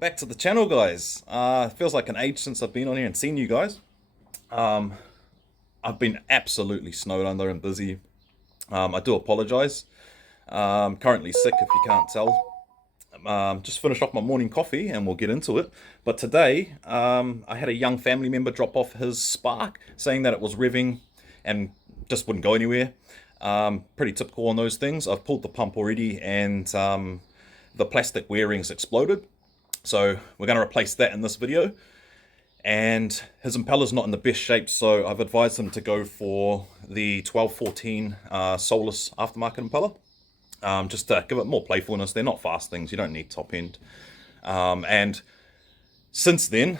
Back to the channel, guys. Feels like an age since I've been on here and seen you guys. I've been absolutely snowed under and busy. I do apologize. Currently sick, if you can't tell. Just finished off my morning coffee and we'll get into it. But today, I had a young family member drop off his Spark, saying that it was revving and just wouldn't go anywhere. Pretty typical on those things. I've pulled the pump already and the plastic wearings exploded. So we're going to replace that in this video. And his impeller's not in the best shape, so I've advised him to go for the 1214 Solus aftermarket impeller. Just to give it more playfulness. They're not fast things, you don't need top end. And since then,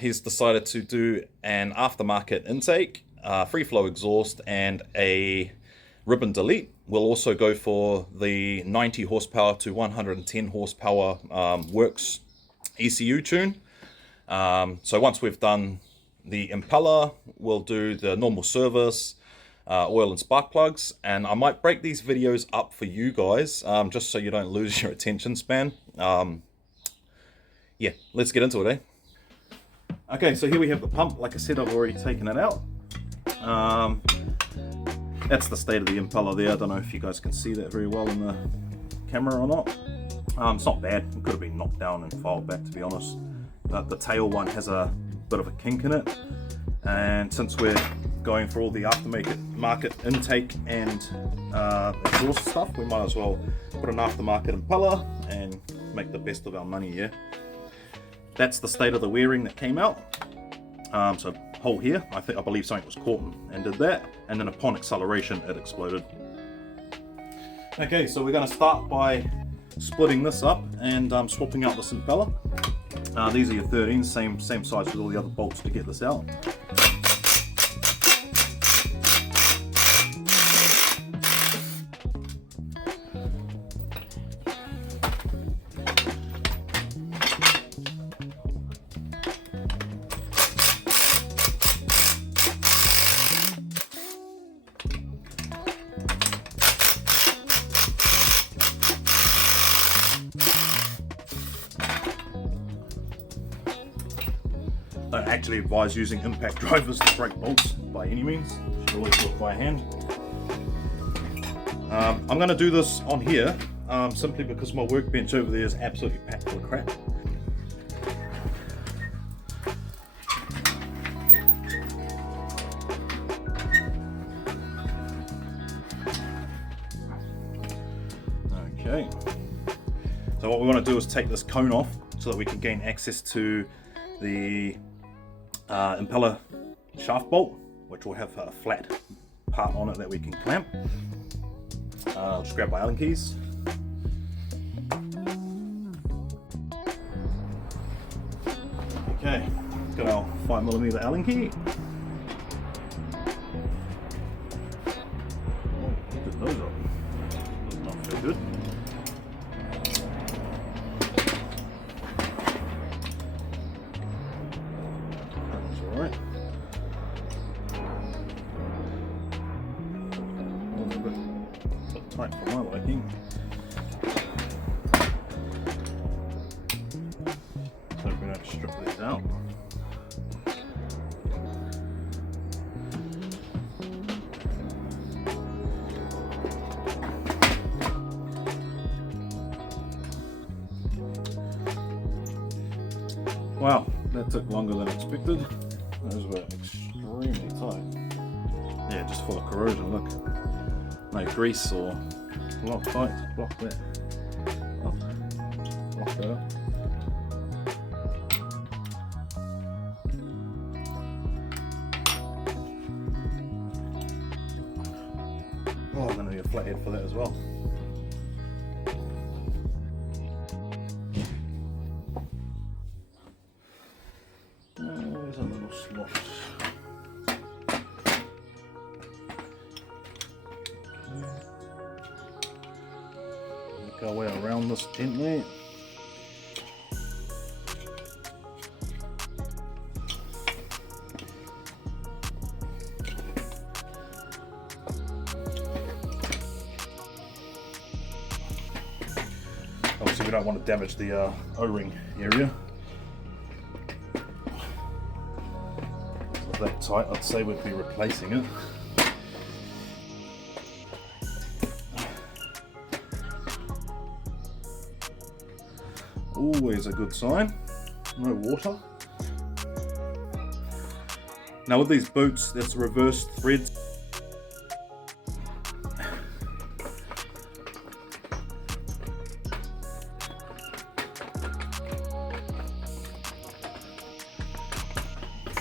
he's decided to do an aftermarket intake, free flow exhaust, and a ribbon delete. We'll also go for the 90 horsepower to 110 horsepower works ECU tune. So once we've done the impeller, we'll do the normal service, oil and spark plugs, and I might break these videos up for you guys, just so you don't lose your attention span. Yeah, let's get into it, eh? Okay, so here we have the pump. Like I said, I've already taken it out. That's the state of the impeller there. I don't know if you guys can see that very well in the camera or not. It's not bad. It could have been knocked down and filed back, to be honest. But the tail one has a bit of a kink in it. And since we're going for all the aftermarket intake and exhaust stuff, we might as well put an aftermarket impeller and make the best of our money, yeah? That's the state of the wearing that came out. So hole here, I believe something was caught and did that, and then upon acceleration it exploded. Okay, so we're going to start by splitting this up and swapping out this impeller. These are your 13s, same size as all the other bolts to get this out. Don't actually advise using impact drivers to break bolts by any means. Should always do it by hand. I'm going to do this on here simply because my workbench over there is absolutely packed full of crap. Okay. So what we want to do is take this cone off so that we can gain access to the impeller shaft bolt, which will have a flat part on it that we can clamp. I'll just grab my Allen keys. Okay, got our 5mm Allen key. Get those up. Does not feel good. Alright. A little bit tight for my liking. So we're going to strip these out. Wow, that took longer than expected. Those were extremely tight. Yeah, just full of corrosion, look. No grease or Loctite, block that. Oh, block that up. Oh, I'm going to need a flathead for that as well. There's a little slot. Make our way around this gently. Obviously we don't want to damage the O-ring area. If that tight, I'd say we'd be replacing it. Always a good sign. No water. Now with these boots, that's reversed threads.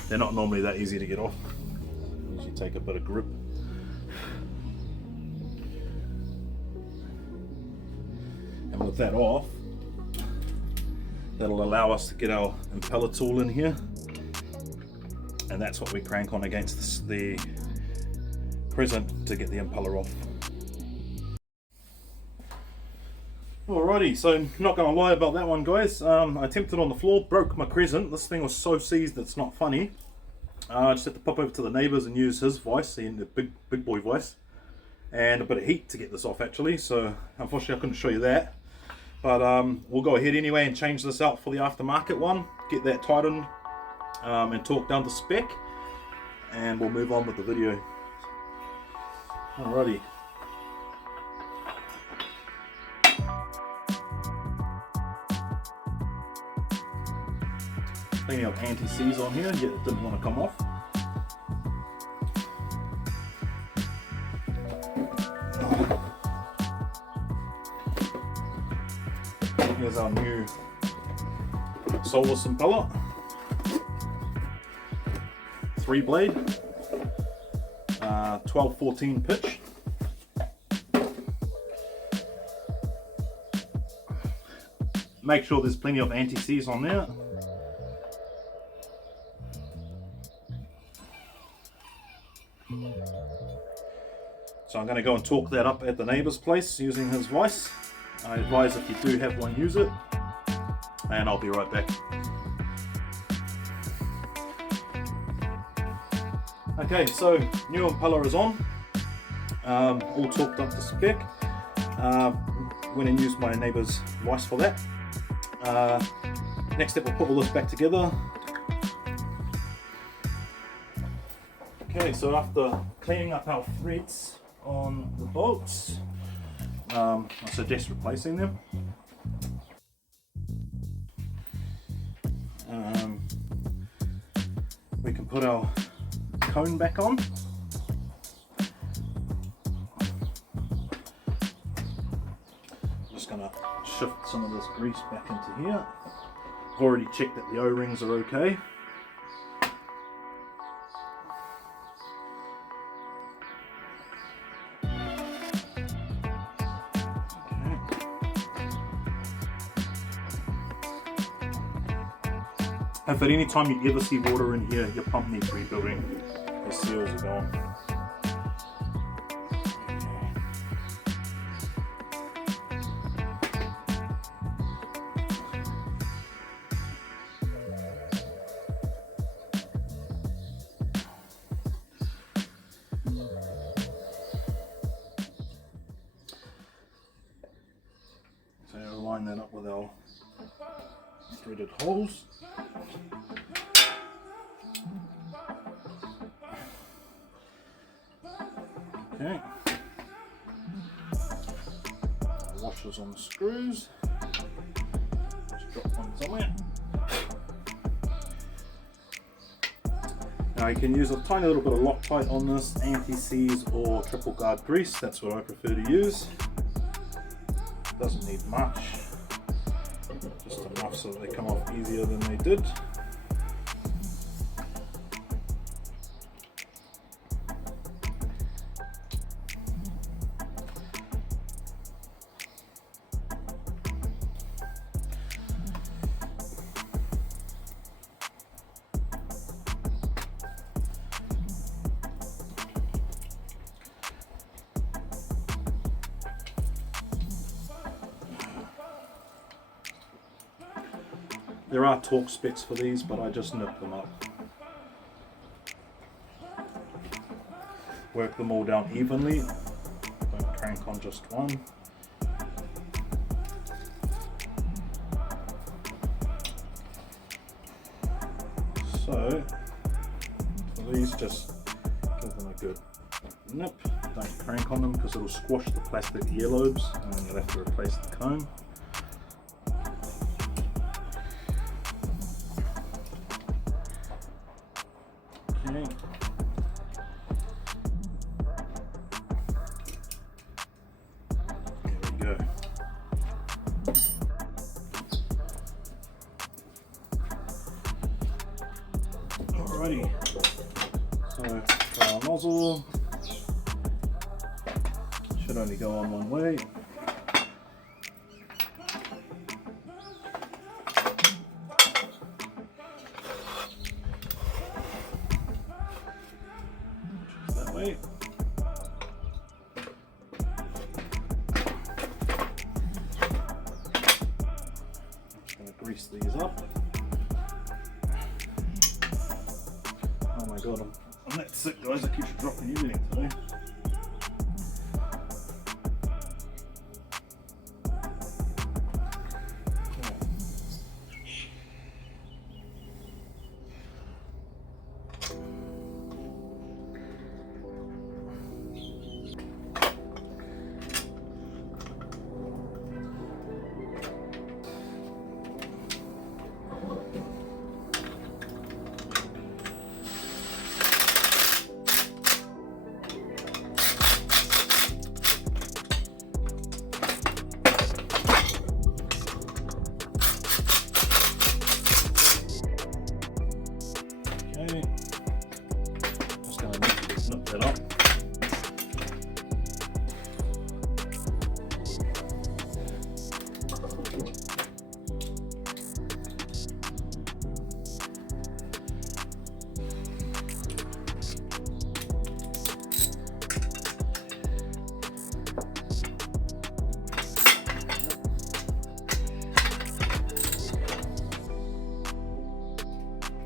They're not normally that easy to get off. Usually take a bit of grip. And with that off, that'll allow us to get our impeller tool in here. And that's what we crank on against the crescent to get the impeller off. Alrighty, so not gonna lie about that one, guys. I attempted on the floor, broke my crescent. This thing was so seized it's not funny. I just had to pop over to the neighbours and use his vice, the big boy vice, and a bit of heat to get this off actually. So unfortunately I couldn't show you that, but we'll go ahead anyway and change this out for the aftermarket one, get that tightened and torqued down to spec, and we'll move on with the video. Alrighty. Plenty of anti-seize on here, yet it didn't want to come off. Here's our new soleless impeller. 3-blade, 12-14 pitch. Make sure there's plenty of anti-seize on there. So I'm going to go and torque that up at the neighbour's place using his vice. I advise if you do have one, use it. And I'll be right back. Okay, so new impeller is on. All torqued up to spec. Went and used my neighbour's vice for that. Next step, we'll put all this back together. Okay, so after cleaning up our threads on the bolts, I suggest replacing them. We can put our cone back on. Just gonna shift some of this grease back into here. I've already checked that the O-rings are okay. If at any time you ever see water in here, your pump needs rebuilding. The seals are gone. So I'll line that up with our threaded holes. Okay. Washers on the screws. Just drop one somewhere. Now you can use a tiny little bit of Loctite on this, anti-seize or triple guard grease. That's what I prefer to use. Doesn't need much. Just enough so that they come off easier than they did. There are torque specs for these, but I just nip them up. Work them all down evenly. Don't crank on just one. So for these, just give them a good nip. Don't crank on them because it'll squash the plastic earlobes and then you'll have to replace the comb. Okay. There we go. Alrighty. So for our nozzle, should only go on one way. That way. Just going to grease these up. Oh my god, I'm that sick guys, I keep dropping everything today. Just going to nip that up.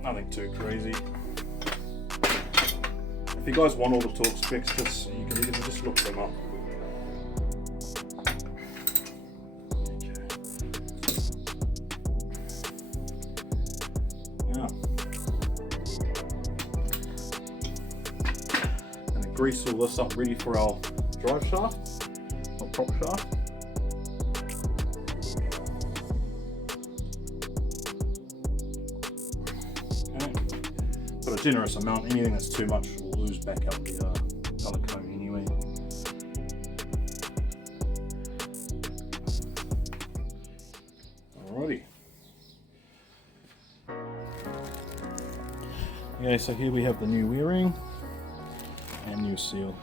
Nothing too crazy. If you guys want all the torque specs, you can even just look them up. Okay. Yeah. And grease all this up ready for our drive shaft or prop shaft. But a generous amount. Anything that's too much will lose back up the color comb anyway. Alrighty. Okay, so here we have the new wearing and new seal.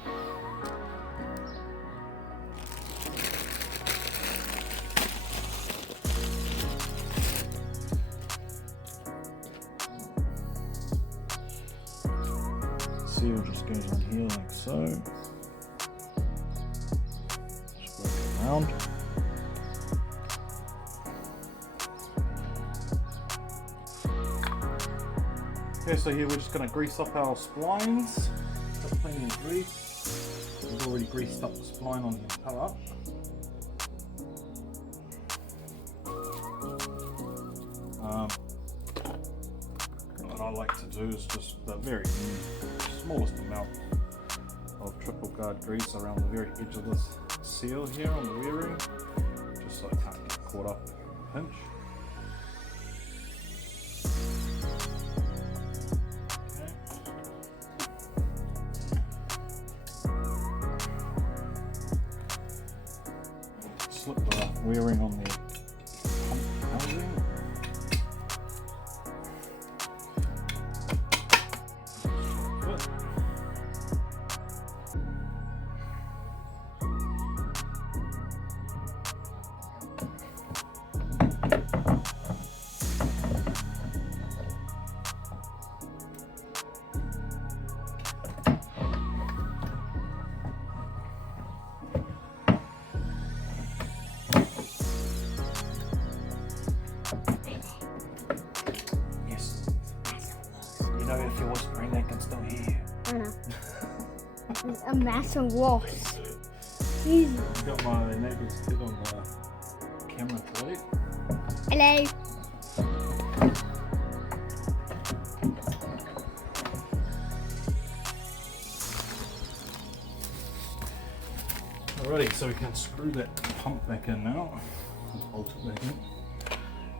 Seal just goes on here like so. Just work it around. Okay, so here we're just going to grease up our splines. Got plenty of grease. We've already greased up the spline on the impeller. What I like to do is just the very smallest amount of triple guard grease around the very edge of this seal here on the rear ring, just so it can't get caught up in a pinch. Okay. Slip the rear ring on the pump housing. If you're whispering, they can still hear you. I know. There's a massive wasp. Easy. I've got my neighbour's kid on the camera today. Hello. so we can screw that pump back in now. Let's bolt it back in.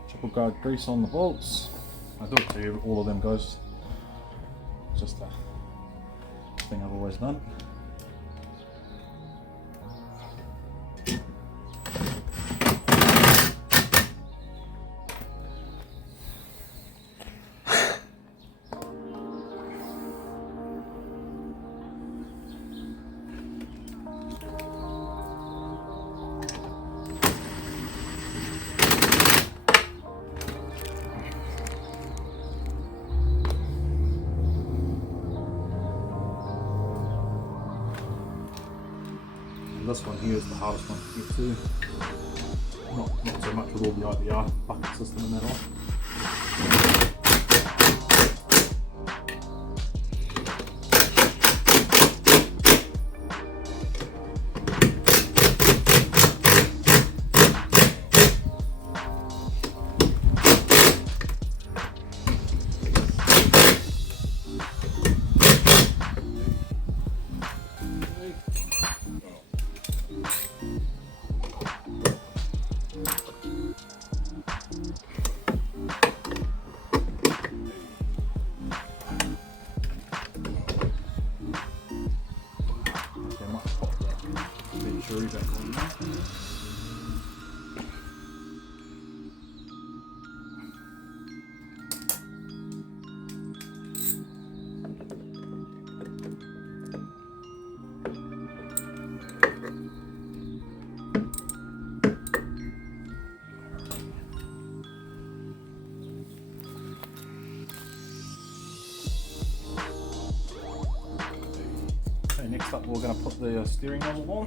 Triple guard grease on the bolts. I do it to all of them guys. Just a thing I've always done. This one here is the hardest one to get to. Not so much with all the IBR bucket system and that on. Back on now. Okay, next up we're going to put the steering nozzle on.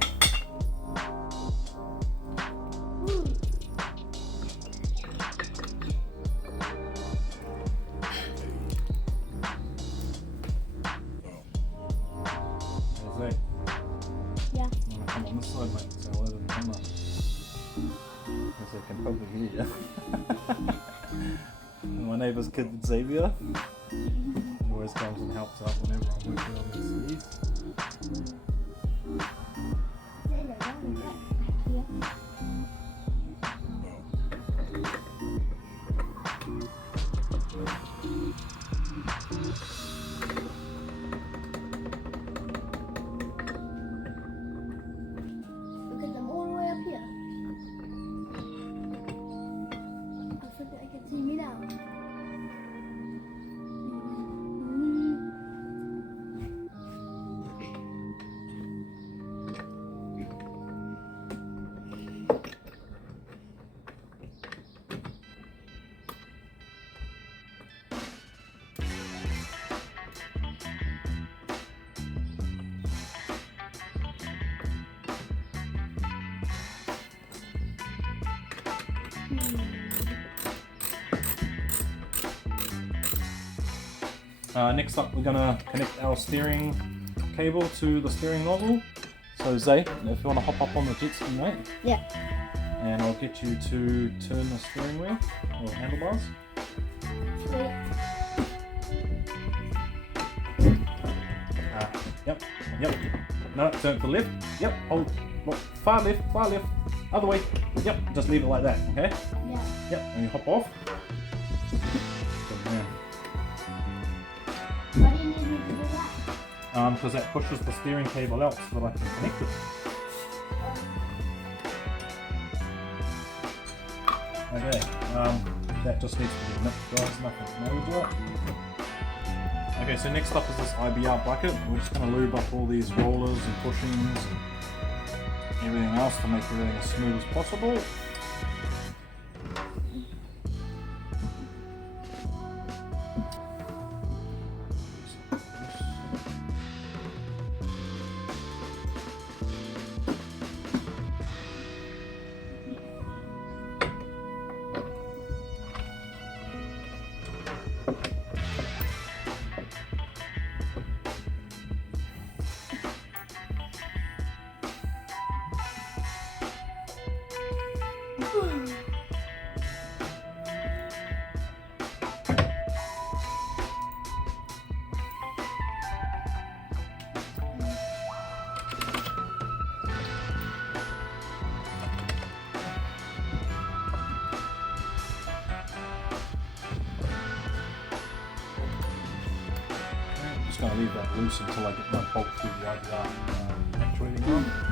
Yeah. Come on this side, mate, so I'll let it come up. As I can probably hear you. My neighbour's kid Xavier always comes and helps out whenever I'm working on these skis. Next up we're going to connect our steering cable to the steering nozzle. So Zay, if you want to hop up on the jet ski, mate. Yeah. And I'll get you to turn the steering wheel or handlebars. Yep. No, turn to the left. Yep, hold. Look, far left, other way. Yep, just leave it like that, okay? Yeah. Yep, and you hop off. Why do you need me to do that? Because that pushes the steering cable out so that I can connect it. Okay, that just needs to be nipped, guys, nothing major. Okay, so next up is this IBR bucket. We're just going to lube up all these rollers and bushings and everything else to make everything as smooth as possible. just going to leave that loose until I get my bolt through the IBR actuating arm.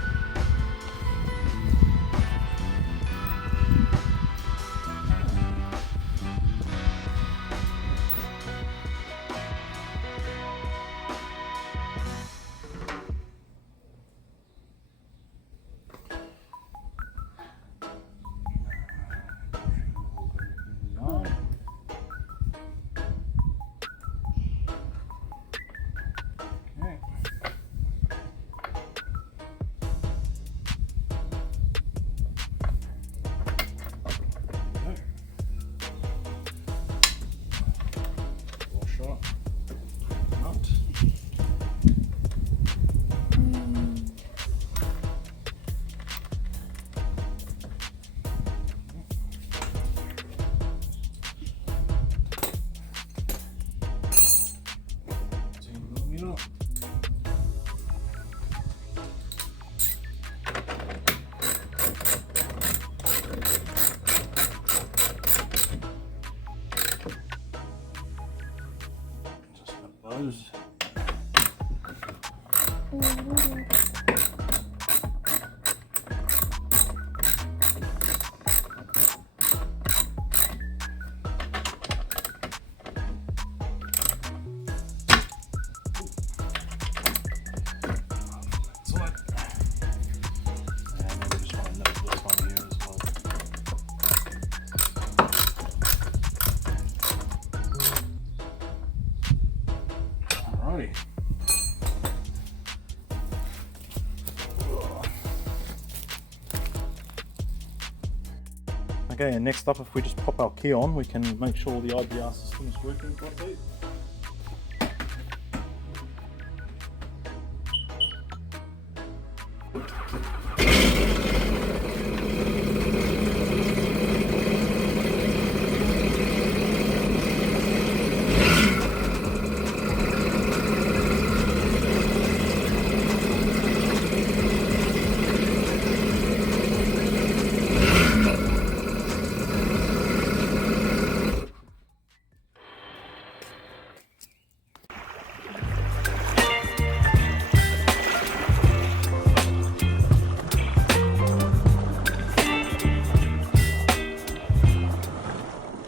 Okay, and next up, if we just pop our key on, we can make sure the IBR system is working properly.